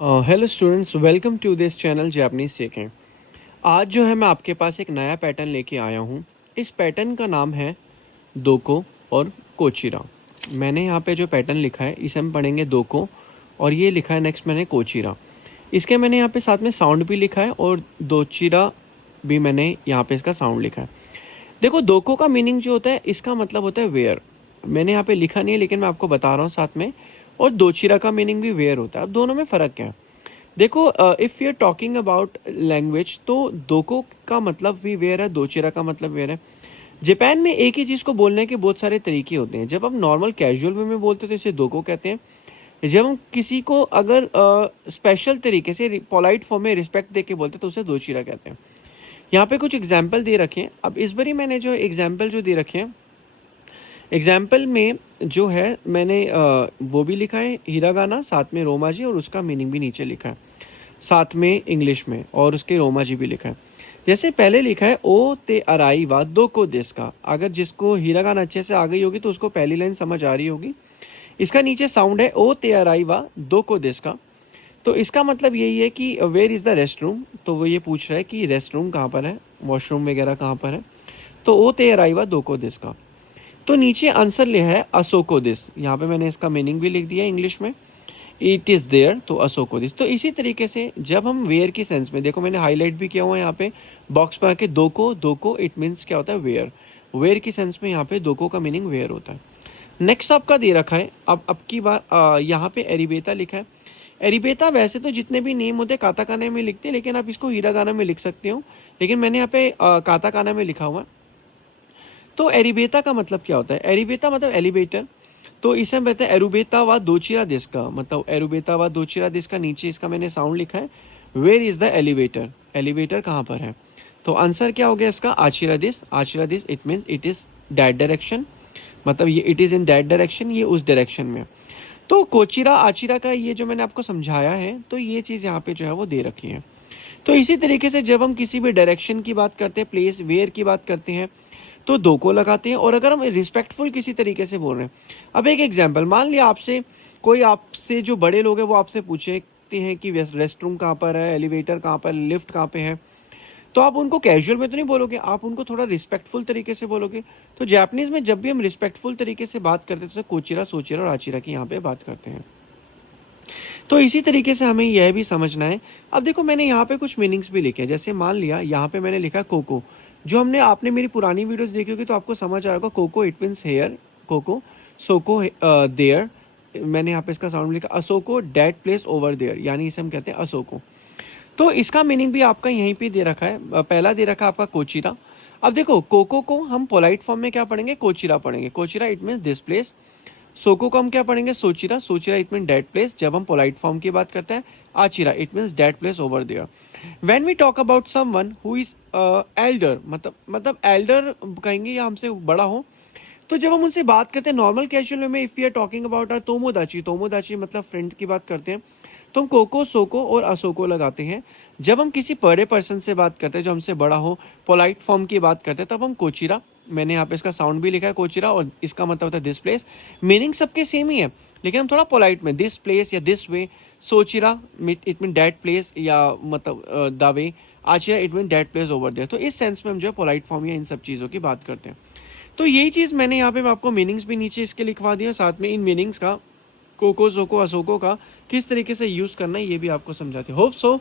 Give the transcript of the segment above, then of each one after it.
Hello students, welcome to this channel Japanese सीखें। आज जो है मैं आपके पास एक नया पैटर्न लेके आया हूँ। इस पैटर्न का नाम है दोको और कोचिरा। मैंने यहाँ पे जो पैटर्न लिखा है इसे हम पढ़ेंगे दोको, और ये लिखा है नेक्स्ट मैंने कोचिरा। इसके मैंने यहाँ पे साथ में साउंड भी लिखा है और दोचिरा भी मैंने यहाँ पे इसका साउंड लिखा है। देखो, दोको का मीनिंग जो होता है इसका मतलब होता है वेयर। मैंने यहाँ पे लिखा नहीं है लेकिन मैं आपको बता रहा हूँ साथ में। और दोचिरा का मीनिंग भी वेयर होता है। अब दोनों में फ़र्क क्या है? देखो, if you are talking about language तो दोको का मतलब भी वेयर है, दोचिरा का मतलब वेयर है। जापान में एक ही चीज़ को बोलने के बहुत सारे तरीके होते हैं। जब हम नॉर्मल कैजुअल वे में बोलते हैं तो इसे दोको कहते हैं। जब हम किसी को अगर स्पेशल तरीके से पोलाइट फॉर्म में रिस्पेक्ट दे के बोलते हैं तो उसे दोचिरा कहते हैं। यहाँ पे कुछ एग्जाम्पल दे रखे हैं। अब इस बारी मैंने जो एग्जाम्पल जो दे रखे हैं, एग्जाम्पल में जो है मैंने वो भी लिखा है हिरागाना, साथ में रोमाजी, और उसका मीनिंग भी नीचे लिखा है साथ में इंग्लिश में, और उसके रोमाजी भी लिखा है। जैसे पहले लिखा है ओ ते अराई वा दो को देश का। अगर जिसको हिरागाना अच्छे से आ गई होगी तो उसको पहली लाइन समझ आ रही होगी। इसका नीचे साउंड है ओ ते अराई वा दो को देश का। तो इसका मतलब यही है कि where is the restroom. तो वो ये पूछ रहा है कि रेस्ट रूम कहाँ पर है, वॉशरूम वगैरह कहाँ पर है। तो ओ ते अराई वा दो को देश का। तो नीचे आंसर लिखा है असोको दिस। यहाँ पे मैंने इसका मीनिंग भी लिख दिया इंग्लिश में, इट इज़ देयर, तो असोको दिस। तो इसी तरीके से जब हम वेयर की सेंस में, देखो मैंने हाईलाइट भी किया हुआ है यहाँ पे बॉक्स पर आके, दोको दोको इट मीन्स क्या होता है, वेयर। वेयर की सेंस में यहाँ पे दोको का मीनिंग वेयर होता है। नेक्स्ट आपका दे रखा है, अब की बार यहाँ पे एरिबेता लिखा है। एरिबेता वैसे तो जितने भी नेम होते हैं काताकाना में लिखते हैं, लेकिन आप इसको हिरागाना में लिख सकते हो, लेकिन मैंने यहाँ पे काताकाना में लिखा हुआ है। तो एरिबेता का मतलब क्या होता है? एरिबेता मतलब एलिवेटर। तो इसे हम कहते हैं एरुबेता व दोचिरा देश का, मतलब एरुबेता व दोचिरा देश का। नीचे इसका मैंने साउंड लिखा है where is the elevator. Elevator कहाँ पर है? तो आंसर क्या हो गया इसका? आचिरा दिस। आचिरा this it means it is that direction, मतलब ये it is in that direction, ये उस डायरेक्शन में। तो कोचिरा आचिरा का ये जो मैंने आपको समझाया है, तो ये चीज़ यहाँ पे जो है वो दे रखी है। तो इसी तरीके से जब हम किसी भी डायरेक्शन की बात करते हैं, प्लेस वेयर की बात करते हैं, तो दो को लगाते हैं। और अगर हम रिस्पेक्टफुल किसी तरीके से बोल रहे हैं, अब एक एग्जांपल मान लिया, आपसे कोई, आपसे जो बड़े लोग हैं वो आपसे पूछते हैं कि रेस्ट रूम कहाँ पर है, एलिवेटर कहाँ पर, लिफ्ट कहाँ पे है, तो आप उनको कैजुअल में तो नहीं बोलोगे, आप उनको थोड़ा रिस्पेक्टफुल तरीके से बोलोगे। तो जापानीज में जब भी हम रिस्पेक्टफुल तरीके से बात करते हैं तो कोचिरा, सोचिरा और आचिरा की यहाँ पे बात करते हैं। तो इसी तरीके से हमें यह भी समझना है। अब देखो, मैंने यहाँ पे कुछ मीनिंग्स भी लिखे हैं। जैसे मान लिया यहाँ पे मैंने लिखा कोको। जो आपने मेरी पुरानी वीडियोस देखी होगी तो आपको समझ आएगा कोको इट मीन्स हेयर, कोको। सोको देयर, मैंने यहाँ पे इसका साउंड लिखा असोको डेट प्लेस ओवर देयर, यानी इसे हम कहते हैं असोको। तो इसका मीनिंग भी आपका यहीं पे दे रखा है। पहला दे रखा है आपका कोचिरा। अब देखो, कोको को हम पोलाइट फॉर्म में क्या पढ़ेंगे? कोचिरा पढ़ेंगे। कोचिरा इट मीन्स दिस प्लेस। सोको को हम क्या पढ़ेंगे? सोचिरा। सोचिरा इट मीन डेट प्लेस जब हम पोलाइट फॉर्म की बात करते हैं। आचिरा it means that place over there. When we talk about someone who is elder, मतलब एल्डर कहेंगे या हमसे बड़ा हो, तो जब हम उनसे बात करते हैं नॉर्मल कैजुअल में, if you are talking about our तोमोदाची, तोमोदाची मतलब फ्रेंड की बात करते हैं, तो हम कोको, सोको और असोको लगाते हैं। जब हम किसी बड़े पर्सन से बात करते हैं जो हमसे बड़ा हो, पोलाइट फॉर्म की बात करते हैं, तब हम कोचिरा, मैंने यहाँ पे इसका साउंड भी लिखा है कोचिरा, और इसका मतलब होता है दिस प्लेस। मीनिंग सबके सेम ही है, लेकिन हम थोड़ा पोलाइट में दिस प्लेस या दिस वे। सोचिरा इट मीन डेट प्लेस, या मतलब द वे। आचिरा it mean that place over there. तो इस सेंस में हम जो है पोलाइट फॉर्म या इन सब चीज़ों की बात करते हैं। तो यही चीज़ मैंने यहाँ पे मैं आपको मीनिंग्स भी नीचे इसके लिखवा दिया, साथ में इन मीनिंग्स का, कोको, सोको, असोको का किस तरीके से यूज़ करना है ये भी आपको समझाते। होप सो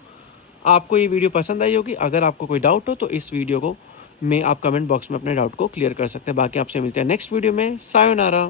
आपको ये वीडियो पसंद आई होगी। अगर आपको कोई डाउट हो तो इस वीडियो को में आप कमेंट बॉक्स में अपने डाउट को क्लियर कर सकते हैं। बाकी आपसे मिलते हैं नेक्स्ट वीडियो में। सायोनारा।